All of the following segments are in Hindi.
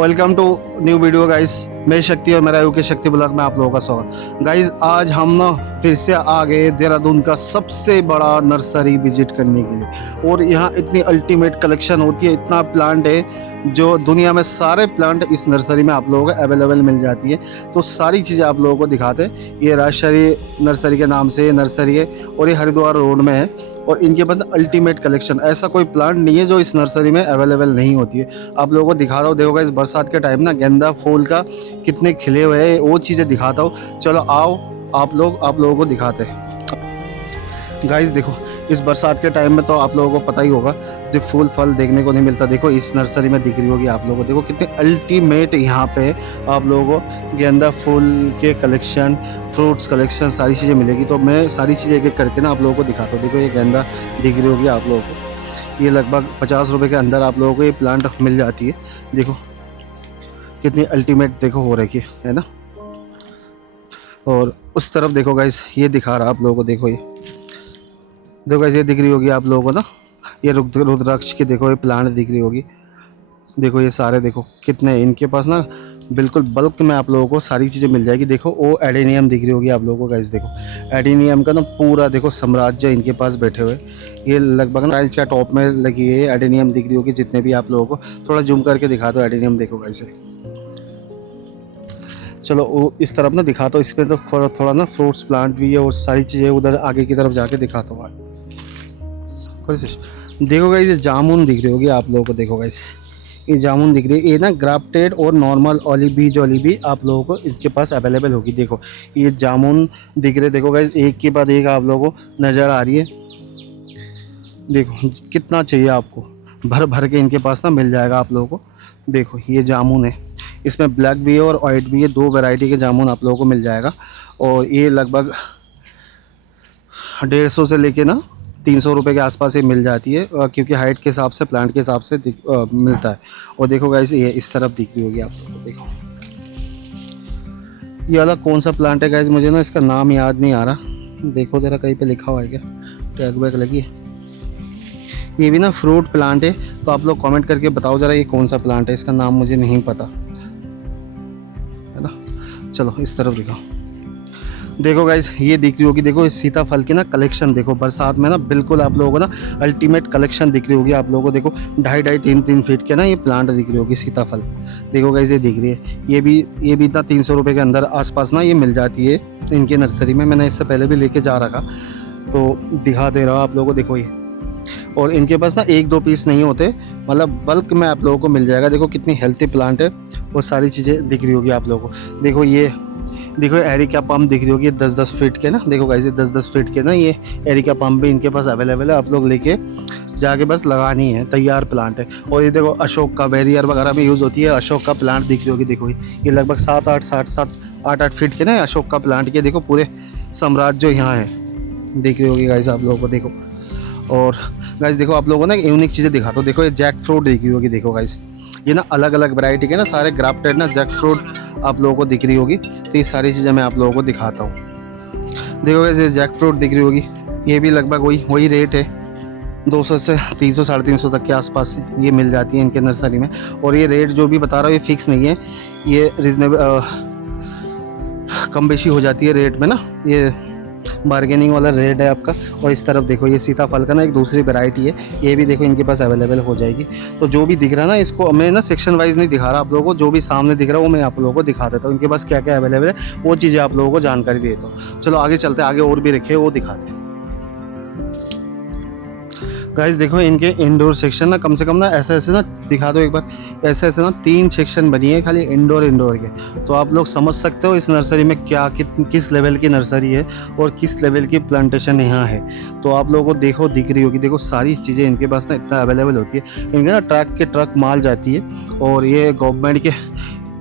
Welcome to new video guys. मैं शक्ति और मेरा यूके शक्ति ब्लॉग में आप लोगों का स्वागत। गाइस आज हम ना फिर से आ गए देहरादून का सबसे बड़ा नर्सरी विजिट करने के लिए। और यहाँ इतनी अल्टीमेट कलेक्शन होती है, इतना प्लांट है जो दुनिया में सारे प्लांट इस नर्सरी में आप लोगों को अवेलेबल मिल जाती है। तो सारी चीज़ें आप लोगों को दिखाते हैं। ये राजशरी नर्सरी के नाम से ये नर्सरी है और ये हरिद्वार रोड में है। और इनके पास अल्टीमेट कलेक्शन, ऐसा कोई प्लांट नहीं है जो इस नर्सरी में अवेलेबल नहीं होती है। आप लोगों को दिखाता हूँ, देखोगा इस बरसात के टाइम ना गेंदा फूल का कितने खिले हुए हैं, वो चीज़ें दिखाता हूँ। चलो आओ आप लोगों को दिखाते हैं। गाइस देखो इस बरसात के टाइम में तो आप लोगों को पता ही होगा जो फूल फल देखने को नहीं मिलता। देखो इस नर्सरी में दिख रही होगी आप लोगों को। देखो कितने अल्टीमेट यहाँ पे आप लोगों को गेंदा फूल के कलेक्शन, फ्रूट्स कलेक्शन, सारी चीज़ें मिलेगी। तो मैं सारी चीज़ें एक एक करके ना आप लोगों को दिखाता हूँ। देखो ये गेंदा दिख रही होगी आप लोगों को, ये लगभग 50 रुपये के अंदर आप लोगों को ये प्लांट मिल जाती है। देखो कितनी अल्टीमेट देखो हो रखी है ना। और उस तरफ देखो गाइस ये दिखा रहा आप लोगों को। देखो गाइस ये दिख रही होगी आप लोगों को ना, ये रुद्राक्ष की देखो ये प्लांट दिख रही होगी। देखो ये सारे देखो कितने इनके पास ना बिल्कुल बल्क में आप लोगों को सारी चीज़ें मिल जाएगी। देखो वो एडेनियम दिख रही होगी आप लोगों को। गाइस देखो एडेनियम का ना पूरा देखो साम्राज्य इनके पास बैठे हुए। ये लगभग ना टाइल्स का टॉप में लगी है, एडेनियम दिख रही होगी जितने भी आप लोगों को। थोड़ा जूम करके दिखा दो एडेनियम, देखो गाइस। चलो वो इस तरफ ना दिखा दो, इसमें तो थोड़ा ना फ्रूट्स प्लांट भी है और सारी चीज़ें उधर आगे की तरफ जाके दिखाता हूँ। देखो गाइस ये जामुन दिख रही होगी आप लोगों को। देखो गाइस ये जामुन दिख रही है, ये ना ग्राफ्टेड और नॉर्मल ऑलिव भी आप लोगों को इसके पास अवेलेबल होगी। देखो ये जामुन दिख रहे, देखो गाइस एक के बाद एक आप लोगों को नज़र आ रही है। देखो कितना चाहिए आपको, भर भर के इनके पास ना मिल जाएगा आप लोगों को। देखो ये जामुन है, इसमें ब्लैक भी है और वाइट भी है, दो वैरायटी के जामुन आप लोगों को मिल जाएगा। और ये लगभग 150 से लेके ना 300 रुपये के आसपास ये मिल जाती है, क्योंकि हाइट के हिसाब से प्लांट के हिसाब से मिलता है। और देखो गाइस ये इस तरफ दिख रही होगी आप लोगों को। देखो ये वाला कौन सा प्लांट है गाइस, मुझे ना इसका नाम याद नहीं आ रहा। देखो ज़रा कहीं पे लिखा हुआ है क्या, टैग वैग लगी है। ये भी ना फ्रूट प्लांट है, तो आप लोग कमेंट करके बताओ ज़रा ये कौन सा प्लांट है, इसका नाम मुझे नहीं पता है ना। चलो इस तरफ दिखाओ। देखो गाइस ये दिख रही होगी, देखो इस सीताफल की ना कलेक्शन देखो बरसात में ना बिल्कुल आप लोगों को ना अल्टीमेट कलेक्शन दिख रही होगी आप लोगों को। देखो 2.5-3 फीट के ना ये प्लांट दिख रही होगी सीताफल। देखो गाइस ये दिख रही है, ये भी ना 300 रुपये के अंदर आसपास ना ये मिल जाती है इनके नर्सरी में। मैंने इससे पहले भी लेके जा रखा तो दिखा दे रहा हूँ आप लोगों को। देखो ये, और इनके पास ना 1-2 पीस नहीं होते, मतलब बल्क में आप लोगों को मिल जाएगा। देखो कितनी हेल्थी प्लांट है, वो सारी चीज़ें दिख रही होगी आप लोगों को। देखो ये देखो एरिका पम्प दिख रही होगी 10-10 फीट के ना। देखो गाइस 10-10 फीट के ना ये एरिका पम्प भी इनके पास अवेलेबल है, आप लोग लेके जाके बस लगानी है, तैयार प्लांट है। और ये देखो अशोक का बैरियर वगैरह भी यूज़ होती है, अशोक का प्लांट दिख रही होगी। देखो ये लगभग 7-8 फीट के ना अशोक का प्लांट के देखो पूरे साम्राज्य यहाँ है, दिख रही होगी गाइस आप लोगों को। देखो और गाइस देखो आप लोगों को ना यूनिक चीज़ें दिखाता हूँ। देखो ये जैक फ्रूट दिख रही होगी। देखो गाइस ये ना अलग अलग वैरायटी के ना सारे ग्राफ्टेड ना जैक फ्रूट आप लोगों को दिख रही होगी। तो ये सारी चीज़ें मैं आप लोगों को दिखाता हूँ। देखो गाइस ये जैक फ्रूट दिख रही होगी, ये भी लगभग वही रेट है, 200 से 300-350 तक के आसपास ये मिल जाती है इनके नर्सरी में। और ये रेट जो भी बता रहा हूँ ये फिक्स नहीं है, ये रिजनेबल कम बेशी हो जाती है रेट में ना, ये बार्गेनिंग वाला रेट है आपका। और इस तरफ देखो ये सीताफल का ना एक दूसरी वैरायटी है, ये भी देखो इनके पास अवेलेबल हो जाएगी। तो जो भी दिख रहा है ना, इसको मैं ना सेक्शन वाइज नहीं दिखा रहा आप लोगों को, जो भी सामने दिख रहा है वो मैं आप लोगों को दिखा देता हूँ। इनके पास क्या क्या अवेलेबल है वो चीज़ें आप लोगों को जानकारी देता हूँ। चलो आगे चलते, आगे और भी रखे वो दिखाते हैं। गाइस देखो इनके इंडोर सेक्शन ना कम से कम ना ऐसे ना दिखा दो एक बार, ऐसे ना 3 सेक्शन बनी है खाली इंडोर के। तो आप लोग समझ सकते हो इस नर्सरी में किस लेवल की नर्सरी है और किस लेवल की प्लांटेशन यहाँ है। तो आप लोगों को देखो दिख रही होगी। देखो सारी चीज़ें इनके पास ना इतना अवेलेबल होती है, इनके ना ट्रक के ट्रक माल जाती है। और ये गवर्नमेंट के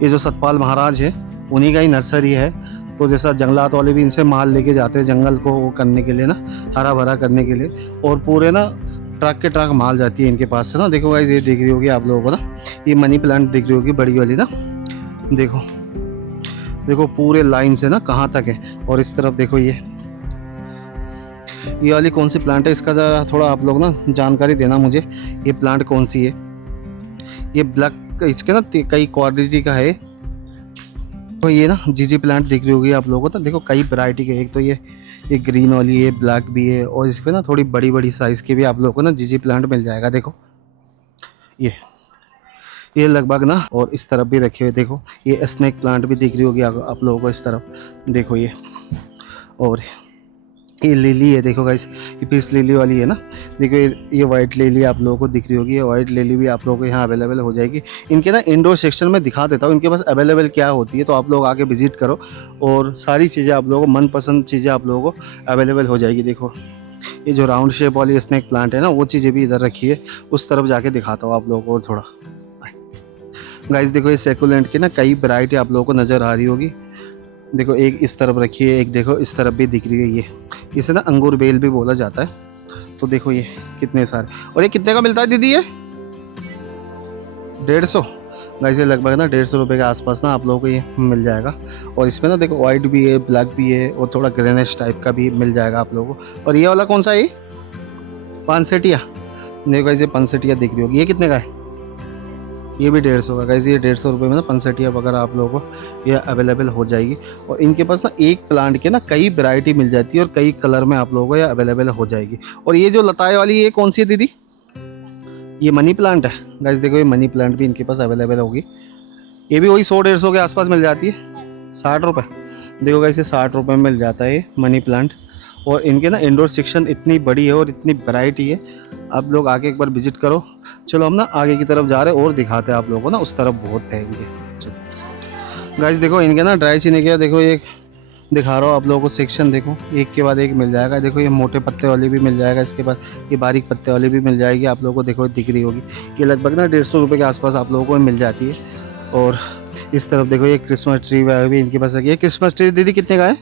ये जो सतपाल महाराज है उन्हीं का ही नर्सरी है। तो जैसा जंगलात वाले भी इनसे माल लेके जाते हैं जंगल को वो करने के लिए ना, हरा भरा करने के लिए। और पूरे ना ट्रक के ट्रक माल जाती है इनके पास से ना। देखो गाइस ये दिख रही होगी आप लोगों को ना, ये मनी प्लांट दिख रही होगी बड़ी वाली ना। देखो पूरे लाइन से ना कहाँ तक है। और इस तरफ देखो ये वाली कौन सी प्लांट है, इसका ज़रा थोड़ा आप लोग ना जानकारी देना मुझे, ये प्लांट कौन सी है। ये ब्लैक इसके ना कई क्वालिटी का है। तो ये ना जीजी प्लांट दिख रही होगी आप लोगों को, तो देखो कई वैरायटी के, एक तो ये ग्रीन वाली है, ब्लैक भी है, और इस पे ना थोड़ी बड़ी बड़ी साइज़ के भी आप लोगों को ना जीजी प्लांट मिल जाएगा। देखो ये लगभग ना, और इस तरफ भी रखे हुए देखो, ये स्नेक प्लांट भी दिख रही होगी आप लोगों को इस तरफ। देखो ये, और ये लिली है देखो गाइस, ये पीस लिली वाली है ना। देखो ये वाइट लिली आप लोगों को दिख रही होगी, ये वाइट लिली भी आप लोगों को यहाँ अवेलेबल हो जाएगी। इनके ना इंडोर सेक्शन में दिखा देता हूँ इनके पास अवेलेबल क्या होती है, तो आप लोग आके विजिट करो और सारी चीज़ें आप लोगों को, मनपसंद चीज़ें आप लोगों को अवेलेबल हो जाएगी। देखो ये जो राउंड शेप वाली स्नेक प्लांट है ना, वो चीज़ें भी इधर रखी है, उस तरफ जाके दिखाता हूँ आप लोगों को थोड़ा। गाइस देखो ये सेकुलेंट की ना कई वैरायटी आप लोगों को नज़र आ रही होगी। देखो एक इस तरफ रखी है, एक देखो इस तरफ भी दिख रही है। ये इसे ना अंगूर बेल भी बोला जाता है। तो देखो ये कितने सारे, और ये कितने का मिलता है दीदी? ये 150। गाइस ये लगभग ना 150 रुपये के आसपास ना आप लोगों को ये मिल जाएगा। और इसमें ना देखो वाइट भी है, ब्लैक भी है, और थोड़ा ग्रेनिश टाइप का भी मिल जाएगा आप लोगों को। और ये वाला कौन सा है? पानसेटिया। देखो गाइस ये पानसेटिया दिख रही होगी, ये कितने का है? ये भी 150 का। गाइस ये 150 रुपये में ना पंसेटिया वगैरह आप लोगों को ये अवेलेबल हो जाएगी। और इनके पास ना एक प्लांट के ना कई वैरायटी मिल जाती है, और कई कलर में आप लोगों को ये अवेलेबल हो जाएगी। और ये जो लताए वाली ये कौन सी है दीदी? ये मनी प्लांट है। गाइस देखो ये मनी प्लांट भी इनके पास अवेलेबल होगी। ये भी वही 100-150 के आसपास मिल जाती है, 60 रुपये। देखो गाइस ये 60 रुपये में मिल जाता है ये मनी प्लांट। और इनके ना इंडोर सेक्शन इतनी बड़ी है और इतनी वैरायटी है, आप लोग आके एक बार विजिट करो। चलो हम ना आगे की तरफ जा रहे हैं और दिखाते हैं आप लोगों को ना, उस तरफ बहुत है इनके। चलो गाइस देखो इनके ना ड्राई चीनी के, देखो एक दिखा रहा हूँ आप लोगों को सेक्शन, देखो एक के बाद एक मिल जाएगा। देखो ये मोटे पत्ते वाली भी मिल जाएगा, इसके बाद ये बारीक पत्ते वाली भी मिल जाएगी आप लोगों को। देखो दिख रही होगी, ये लगभग ना 150 रुपये के आसपास आप लोगों को मिल जाती है। और इस तरफ देखो ये क्रिसमस ट्री भी इनके पास रखी है। क्रिसमस ट्री दीदी कितने का है?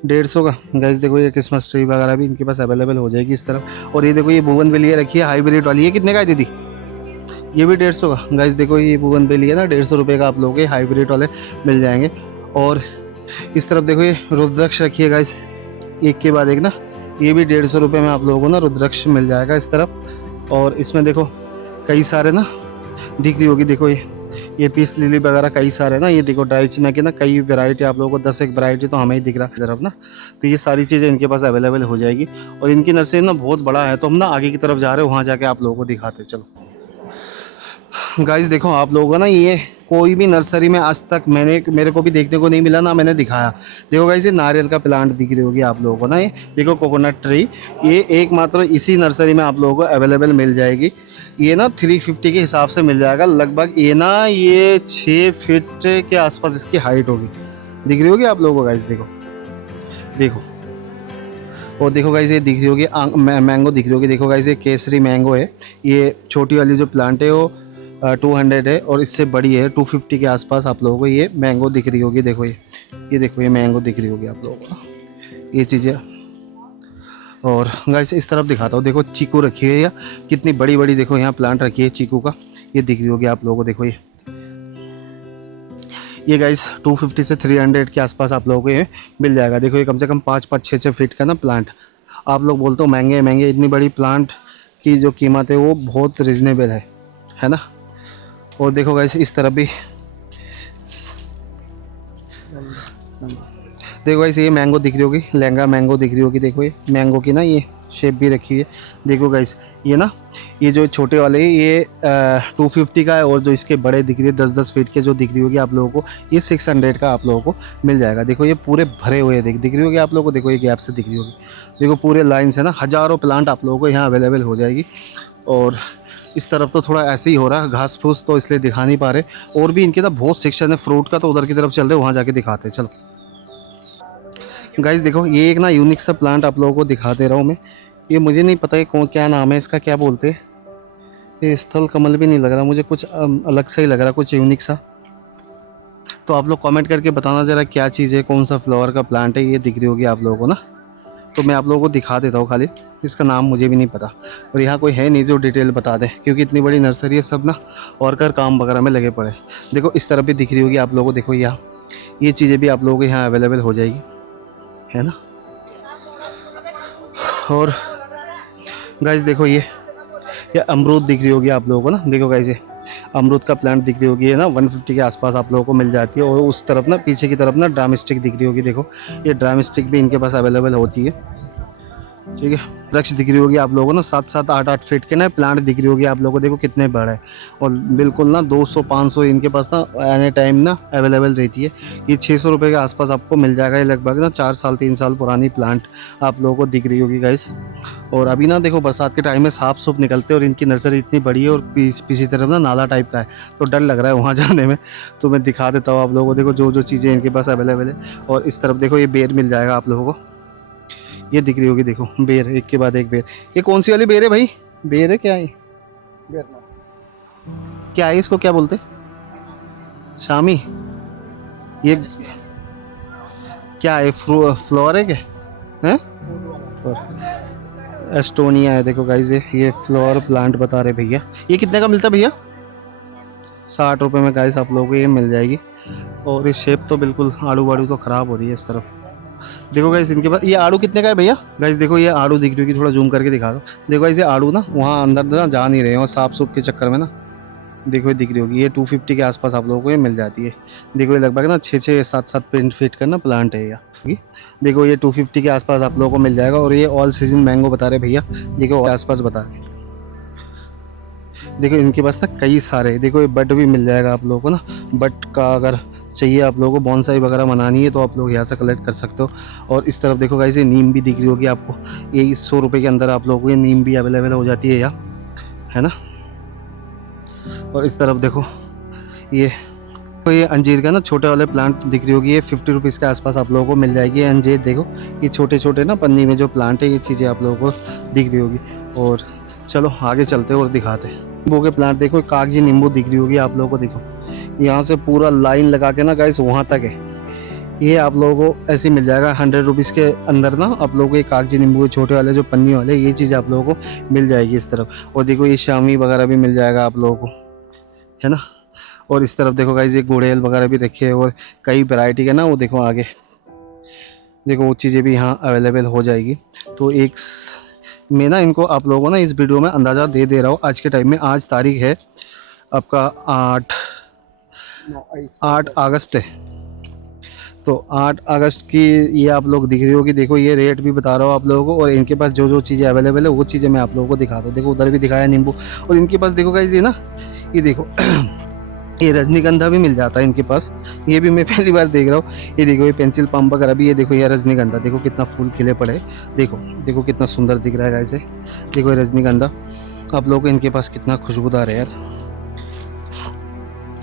150 का। गाइस देखो ये क्रिसमस ट्री वगैरह भी इनके पास अवेलेबल हो जाएगी इस तरफ। और ये देखो ये बोगनवेलिया रखी है हाइब्रिड वाली, ये कितने का है दीदी? ये भी 150 का। गाइस देखो ये बोगनवेलिया ना 150 रुपये का आप लोगों के हाइब्रिड वाले मिल जाएंगे। और इस तरफ देखो ये रुद्राक्ष रखी है गाइस, एक के बाद एक ना, ये भी 150 रुपये में आप लोगों को ना रुद्राक्ष मिल जाएगा इस तरफ। और इसमें देखो कई सारे ना दिख रही होगी, देखो ये पीस लिली वगैरह कई सारे ना, ये देखो ड्राई चीना की ना कई वैरायटी आप लोगों को, 10 एक वैरायटी तो हमें ही दिख रहा है तरफ ना। तो ये सारी चीज़ें इनके पास अवेलेबल हो जाएगी। और इनकी नर्सरी ना बहुत बड़ा है, तो हम ना आगे की तरफ जा रहे हैं, वहाँ जाके आप लोगों को दिखाते। चलो गाइस देखो आप लोगों को ना ये कोई भी नर्सरी में आज तक मेरे को भी देखने को नहीं मिला, ना मैंने दिखाया। देखो गाइस ये नारियल का प्लांट दिख रही होगी आप लोगों को ना, ये देखो कोकोनट ट्री, ये एकमात्र इसी नर्सरी में आप लोगों को अवेलेबल मिल जाएगी। ये ना 350 के हिसाब से मिल जाएगा लगभग। ये ना ये 6 फीट के आसपास इसकी हाइट होगी, दिख रही होगी आप लोगों को। गाइस देखो और देखो गाइस ये दिख रही होगी मैंगो दिख रही होगी। देखो गाइस ये केसरी मैंगो है। ये छोटी वाली जो प्लांट है वो 200 है, और इससे बड़ी है 250 के आसपास आप लोगों को ये मैंगो दिख रही होगी। देखो ये देखो ये मैंगो दिख रही होगी आप लोगों को, ये चीज़ें। और गाइस इस तरफ दिखाता हूँ, देखो चीकू रखी है, या कितनी बड़ी बड़ी देखो यहाँ प्लांट रखी है चीकू का, ये दिख रही होगी आप लोगों को। देखो ये गाइस 250 से 300 के आसपास आप लोगों को ये मिल जाएगा। देखो ये कम से कम 5-6 फीट का ना प्लांट। आप लोग बोलते हो महंगे महंगे, इतनी बड़ी प्लांट की जो कीमत है वो बहुत रिजनेबल है ना। और देखो गाइस इस तरफ भी देखो गाइस ये मैंगो दिख रही होगी, लहंगा मैंगो दिख रही होगी। देखो ये मैंगो की ना ये शेप भी रखी है। देखो गाइस ये ना ये जो छोटे वाले ये 250 का है, और जो इसके बड़े दिख रही है 10-10 फीट के जो दिख रही होगी आप लोगों को, ये 600 का आप लोगों को मिल जाएगा। देखो ये पूरे भरे हुए दिख रही होगी आप लोगों को। देखो ये गैप से दिख रही होगी, देखो पूरे लाइन से ना हज़ारों प्लांट आप लोगों को यहाँ अवेलेबल हो जाएगी। और इस तरफ तो थोड़ा ऐसे ही हो रहा है घास फूस, तो इसलिए दिखा नहीं पा रहे। और भी इनके ना बहुत सेक्शन है फ्रूट का, तो उधर की तरफ चल रहे, वहाँ जाके दिखाते। चलो गाइस देखो ये एक ना यूनिक सा प्लांट आप लोगों को दिखाते रहा हूँ मैं। ये मुझे नहीं पता है कौन क्या नाम है इसका, क्या बोलते हैं। ये स्थल कमल भी नहीं लग रहा मुझे, कुछ अलग सा ही लग रहा, कुछ यूनिक सा। तो आप लोग कमेंट करके बताना ज़रा क्या चीज़ है, कौन सा फ्लावर का प्लांट है। ये दिख रही होगी आप लोगों को ना, तो मैं आप लोगों को दिखा देता हूँ खाली, इसका नाम मुझे भी नहीं पता। और यहाँ कोई है नहीं जो डिटेल बता दे, क्योंकि इतनी बड़ी नर्सरी है, सब ना और कर काम वगैरह में लगे पड़े। देखो इस तरफ भी दिख रही होगी आप लोगों को। देखो यहाँ ये चीज़ें भी आप लोगों को यहाँ अवेलेबल हो जाएगी, है ना। और गाइस देखो ये अमरूद दिख रही होगी आप लोगों को ना, देखो गाइस ये अमरूद का प्लांट दिख रही होगी है ना, 150 के आसपास आप लोगों को मिल जाती है। और उस तरफ ना पीछे की तरफ ना ड्राम स्टिक दिख रही होगी, देखो ये ड्राम स्टिक भी इनके पास अवेलेबल होती है। ठीक है, वृक्ष दिख रही होगी आप लोगों को ना 7-7 8-8 फीट के ना प्लांट दिख रही होगी आप लोगों को, देखो कितने बड़े हैं। और बिल्कुल ना 200-500 इनके पास ना एनी टाइम ना अवेलेबल रहती है। ये 600 रुपये के आसपास आपको मिल जाएगा। ये लगभग ना 4 साल 3 साल पुरानी प्लांट आप लोगों को दिख रही होगी गाइस। और अभी ना देखो बरसात के टाइम में सांप सूप निकलते हैं और इनकी नर्सरी इतनी बड़ी है और पीछे तरफ ना नाला टाइप का है, तो डर लग रहा है वहाँ जाने में। तो मैं दिखा देता हूँ आप लोगों को, देखो जो जो चीज़ें इनके पास अवेलेबल है। और इस तरफ देखो ये बेर मिल जाएगा आप लोगों को, ये दिख रही होगी देखो बेर, एक के बाद एक बेर। ये कौन सी वाली बेर है भाई? बेर है क्या है? बेर क्या है इसको, क्या बोलते? शामी। ये क्या है, फ्लोर है क्या? हैं? एस्टोनिया है, देखो गाइस ये फ्लोर प्लांट बता रहे भैया। ये कितने का मिलता है भैया? 60 रुपये में गाइस आप लोगों को ये मिल जाएगी। और ये शेप तो बिल्कुल आड़ू वाड़ू तो ख़राब हो रही है इस तरफ। देखो गाइस इनके पास ये आड़ू कितने का है भैया? गाइस देखो ये आड़ू दिख रही होगी, थोड़ा जूम करके दिखा दो। देखो गाइस ये आड़ू ना वहाँ अंदर ना जा नहीं रहे हैं और सांप सूप के चक्कर में ना, देखो ये दिख रही होगी। ये 250 के आसपास आप लोगों को ये मिल जाती है। देखो ये लगभग ना 6-7 फीट का ना प्लांट है ये। देखो ये 250 के आसपास आप लोगों को मिल जाएगा। और ये ऑल सीजन मैंगो बता रहे भैया, देखो आसपास बता रहे। देखो इनके पास ना कई सारे, देखो ये बट भी मिल जाएगा आप लोगों को ना। बट का अगर चाहिए आप लोगों को, बॉन्साई वगैरह बनानी है तो आप लोग यहाँ से कलेक्ट कर सकते हो। और इस तरफ देखो गाइस ये नीम भी दिख रही होगी आपको, ये 100 रुपये के अंदर आप लोगों को ये नीम भी अवेलेबल हो जाती है यहाँ, है ना। और इस तरफ देखो ये तो ये अंजीर का ना छोटे वाले प्लांट दिख रही होगी, ये 50 रुपीज़ के आसपास आप लोगों को मिल जाएगी। ये अंजीर देखो ये छोटे छोटे ना पन्नी में जो प्लांट है, ये चीज़ें आप लोगों को दिख रही होगी। और चलो आगे चलते और दिखाते हैं नींबू के प्लांट। देखो कागजी नींबू दिख रही होगी आप लोगों को, देखो यहाँ से पूरा लाइन लगा के ना गाइस वहाँ तक है। ये आप लोगों को ऐसे मिल जाएगा 100 रुपीज़ के अंदर ना आप लोगों को ये कागजी नींबू के छोटे वाले जो पन्नी वाले, ये चीज़ आप लोगों को मिल जाएगी इस तरफ। और देखो ये शामी वगैरह भी मिल जाएगा आप लोगों को, है ना। और इस तरफ देखो गाइस ये गुड़ेल वगैरह भी रखे हैं और कई वैरायटी के ना, वो देखो आगे देखो वो चीज़ें भी यहाँ अवेलेबल हो जाएगी। तो एक मैं ना इनको आप लोगों को ना इस वीडियो में अंदाज़ा दे रहा हूँ आज के टाइम में। आज तारीख है आपका 8 अगस्त है, तो 8 अगस्त की ये आप लोग दिख रही होगी। देखो ये रेट भी बता रहा हूँ आप लोगों को। और इनके पास जो जो चीज़ें अवेलेबल है वो चीज़ें मैं आप लोगों को दिखा दूँ। देखो उधर भी दिखाया नींबू। और इनके पास देखो गाइस ये ना, ये देखो ये रजनीगंधा भी मिल जाता है इनके पास, ये भी मैं पहली बार देख रहा हूँ। ये देखो ये पेंसिल पम्प वगैरह भी, ये देखो ये रजनीगंधा, देखो कितना फूल खिले पड़े, देखो देखो कितना सुंदर दिख रहा है गाइस। देखो ये रजनीगंधा आप लोगों को इनके पास कितना खुशबूदार है यार।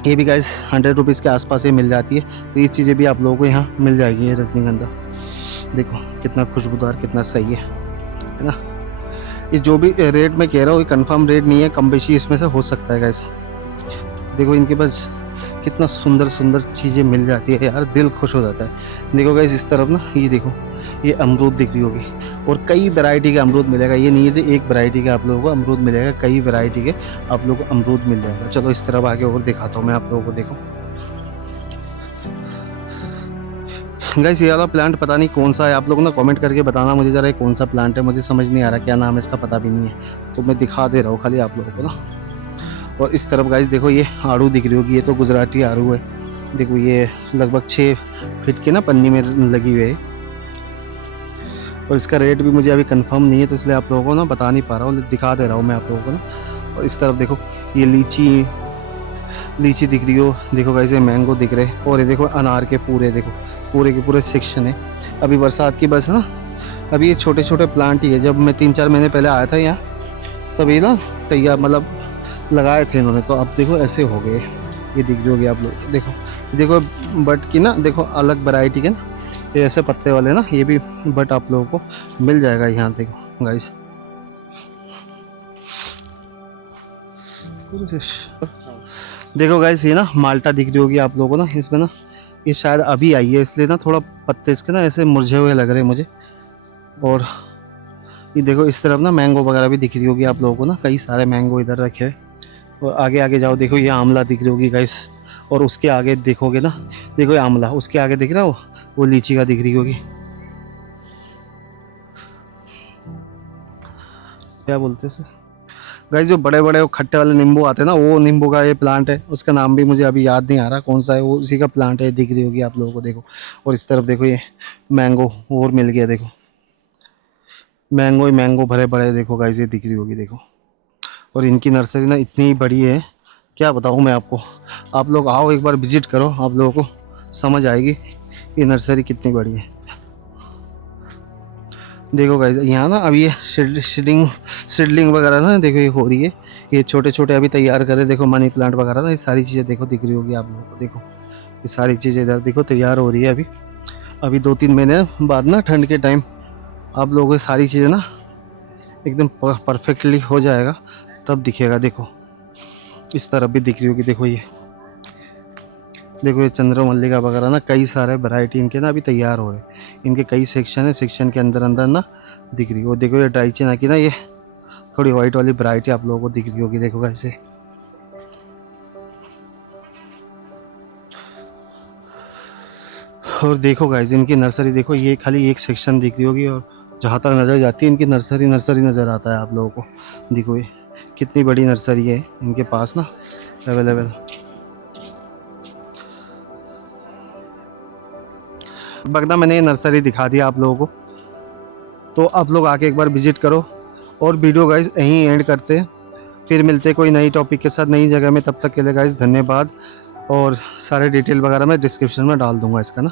ये भी गाइस 100 रुपीज़ के आसपास ही मिल जाती है। तो ये चीज़ें भी आप लोगों को यहाँ मिल जाएगी। ये रजनीगंधा देखो कितना खुशबूदार, कितना सही है ना। ये जो भी रेट मैं कह रहा हूँ ये कंफर्म रेट नहीं है, कम बेशी इसमें से हो सकता है गाइस। देखो इनके पास कितना सुंदर सुंदर चीज़ें मिल जाती है यार, दिल खुश हो जाता है। देखो गाइस इस तरफ ना ये देखो ये अमरूद दिख रही होगी और कई वैरायटी के अमरूद मिलेगा। ये नहीं से एक वैरायटी का आप लोगों को अमरूद मिलेगा, कई वैरायटी के आप लोगों को अमरूद मिल जाएगा। चलो इस तरफ आगे और दिखाता हूँ मैं आप लोगों को। देखो गाइस ये वाला प्लांट पता नहीं कौन सा है, आप लोग ना कमेंट करके बताना मुझे ज़रा कौन सा प्लांट है, मुझे समझ नहीं आ रहा क्या नाम है इसका, पता भी नहीं है। तो मैं दिखा दे रहा हूँ खाली आप लोगों को ना। और इस तरफ गाइस देखो ये आड़ू दिख रही होगी, ये तो गुजराती आड़ू है। देखो ये लगभग 6 फीट के ना पन्नी में लगी हुई है। और इसका रेट भी मुझे अभी कंफर्म नहीं है, तो इसलिए आप लोगों को ना बता नहीं पा रहा हूँ, दिखा दे रहा हूँ मैं आप लोगों को ना। और इस तरफ देखो ये लीची दिख रही हो, देखो गाइस ये मैंगो दिख रहे। और ये देखो अनार के पूरे, देखो पूरे के पूरे सेक्शन है। अभी बरसात की बस है ना, अभी ये छोटे छोटे प्लांट ही है। जब मैं 3-4 महीने पहले आया था यहाँ तभी ना तैयार मतलब लगाए थे इन्होंने, तो अब देखो ऐसे हो गए। ये दिख रही होगी आप लोग, देखो देखो बट की ना, देखो अलग वैरायटी के ना ये ऐसे पत्ते वाले ना, ये भी बट आप लोगों को मिल जाएगा यहाँ। देखो गाइस देखो गाइस ये ना माल्टा दिख रही होगी आप लोगों को ना, इसमें ना ये शायद अभी आई है इसलिए ना थोड़ा पत्ते इसके ना ऐसे मुरझे हुए लग रहे हैं मुझे। और ये देखो इस तरफ ना मैंगो वगैरह भी दिख रही होगी आप लोगों को ना, कई सारे मैंगो इधर रखे हैं। और आगे आगे जाओ, देखो ये आंवला दिख रही होगी गाइस। और उसके आगे देखोगे ना, देखो ये आंवला, उसके आगे दिख रहा हो वो लीची का दिख रही होगी, क्या बोलते हैं गाइस जो बड़े बड़े वो खट्टे वाले नींबू आते हैं ना, वो नींबू का ये प्लांट है। उसका नाम भी मुझे अभी याद नहीं आ रहा कौन सा है, वो उसी का प्लांट है, दिख रही होगी आप लोगों को। देखो, और इस तरफ देखो ये मैंगो और मिल गया। देखो मैंगो ही मैंगो भरे पड़े, देखो गाइस ये दिख रही होगी। देखो, और इनकी नर्सरी ना इतनी बड़ी है, क्या बताऊँ मैं आपको। आप लोग आओ एक बार विजिट करो, आप लोगों को समझ आएगी ये नर्सरी कितनी बड़ी है। देखो गाइस यहाँ ना अभी ये सीडलिंग वगैरह ना देखो ये हो रही है। ये छोटे छोटे अभी तैयार करे, देखो मनी प्लांट वगैरह ना, ये सारी चीज़ें देखो दिख रही होगी आप लोगों को। देखो ये सारी चीज़ें इधर देखो तैयार हो रही है अभी। अभी 2-3 महीने बाद ना, ठंड के टाइम, आप लोगों को सारी चीज़ें ना एकदम परफेक्टली हो जाएगा, तब दिखेगा। देखो इस तरफ भी दिख रही होगी। देखो ये चंद्रमल्लिका वगैरह ना, कई सारे वैरायटी इनके ना अभी तैयार हो रहे हैं। इनके कई सेक्शन है, सेक्शन के अंदर अंदर ना दिख रही है। वो देखो ये ड्राई चीना की ना, ये थोड़ी वाइट वाली वैरायटी आप लोगों को दिख रही होगी। देखो ऐसे, और देखो गाइस इनकी नर्सरी देखो, ये खाली एक सेक्शन दिख रही होगी, और जहाँ तक नज़र जाती है इनकी नर्सरी नज़र आता है आप लोगों को। देखो ये कितनी बड़ी नर्सरी है इनके पास ना अवेलेबल। बगदा मैंने ये नर्सरी दिखा दिया आप लोगों को, तो आप लोग आके एक बार विजिट करो। और वीडियो गाइस यहीं एंड करते हैं, फिर मिलते कोई नई टॉपिक के साथ नई जगह में। तब तक के लिए गाइस धन्यवाद, और सारे डिटेल वगैरह मैं डिस्क्रिप्शन में डाल दूंगा इसका ना।